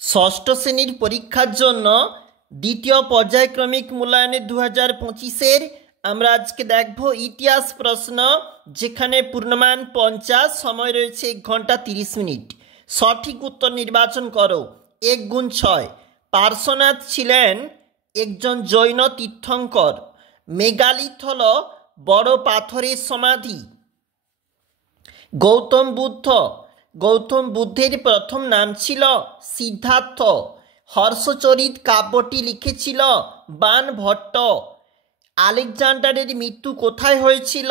ষষ্ঠ শ্রেণীর পরীক্ষার জন্য দ্বিতীয় পর্যায়ক্রমিক মূল্যায়নে 2025-এর আমরা আজকে দেখব ইতিহাস প্রশ্ন, যেখানে পূর্ণমান 50, সময় রয়েছে 1 ঘন্টা 30 মিনিট। সঠিক উত্তর নির্বাচন করো। 1 গুণ 6। পার্শ্বনাথ ছিলেন একজন জৈন তীর্থঙ্কর। মেগালিথ হল বড় পাথরের সমাধি। গৌতম বুদ্ধের প্রথম নাম ছিল সিদ্ধার্থ। হর্ষচরিত কাব্যটি লিখেছিল বাণভট্ট। আলেকজান্ডারের মৃত্যু কোথায় হয়েছিল?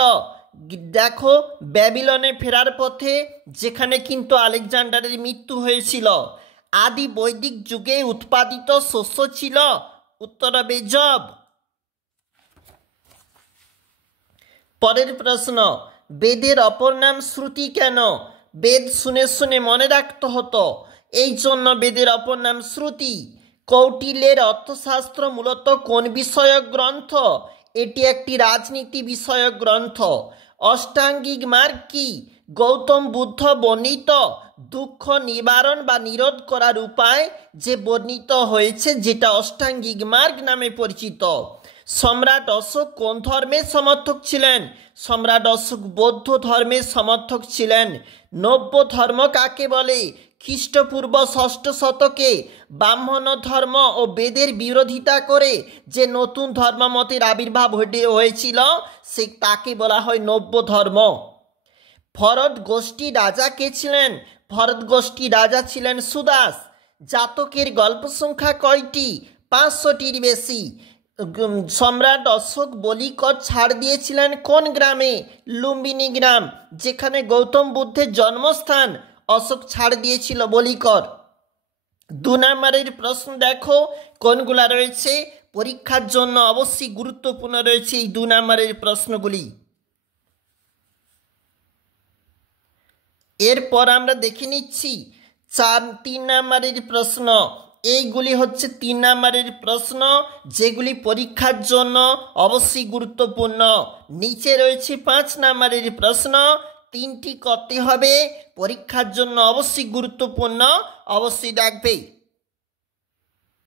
দেখো, ব্যাবিলনে ফেরার পথে, যেখানে কিন্তু আলেকজান্ডারের মৃত্যু হয়েছিল। আদি বৈদিক যুগে উৎপাদিত শস্য ছিল? উত্তর হবে যব। পরের প্রশ্ন, বেদের অপর নাম শ্রুতি কেন? বেদ শুনে শুনে মনে রাখতে হতো, এই জন্য বেদের অপর নাম শ্রুতি। কৌটিল্যের অর্থশাস্ত্র মূলত কোন বিষয়ক গ্রন্থ? এটি একটি রাজনীতি বিষয়ক গ্রন্থ। অষ্টাঙ্গিক মার্গ কি? গৌতম বুদ্ধ বর্ণিত দুঃখ নিবারণ বা নিরোধ করার উপায় যে বর্ণিত হয়েছে, যেটা অষ্টাঙ্গিক মার্গ নামে পরিচিত। সম্রাট অশোক কোন ধর্মের সমর্থক ছিলেন? সম্রাট অশোক বৌদ্ধ ধর্মের সমর্থক ছিলেন। নব্য ধর্ম কাকে বলে? খ্রিস্টপূর্ব 6ষ্ঠ শতকে ব্রাহ্মণ ধর্ম ও বেদের বিরোধিতা করে যে নতুন ধর্মমতের আবির্ভাব হয়েছিল, সে তাকে বলা হয় নব্য ধর্ম। ভরত গোষ্ঠী রাজা কে ছিলেন? ভরত গোষ্ঠী রাজা ছিলেন সুদাস। জাতকের গল্প সংখ্যা কয়টি? 500টির বেশি। সম্রাট অশোক বলিকর ছাড় দিয়েছিলেন কোন গ্রামে? লুম্বিনী গ্রাম, যেখানে গৌতম বুদ্ধের জন্মস্থান। অশোক ছাড় দিয়েছিল বলিকর। 2 নম্বরের প্রশ্ন দেখো কোনগুলা রয়েছে, পরীক্ষার জন্য অবশ্যই গুরুত্বপূর্ণ রয়েছে এই 2 নম্বরের প্রশ্নগুলি। এরপর আমরা দেখে নিচ্ছি 3 নম্বরের প্রশ্ন। এইগুলি হচ্ছে 3 নম্বরের প্রশ্ন, যেগুলি পরীক্ষার জন্য অবশ্যই গুরুত্বপূর্ণ। নিচে রয়েছে 5 নম্বরের প্রশ্ন, 3টি করতে হবে, পরীক্ষার জন্য অবশ্যই গুরুত্বপূর্ণ, অবশ্যই রাখবে।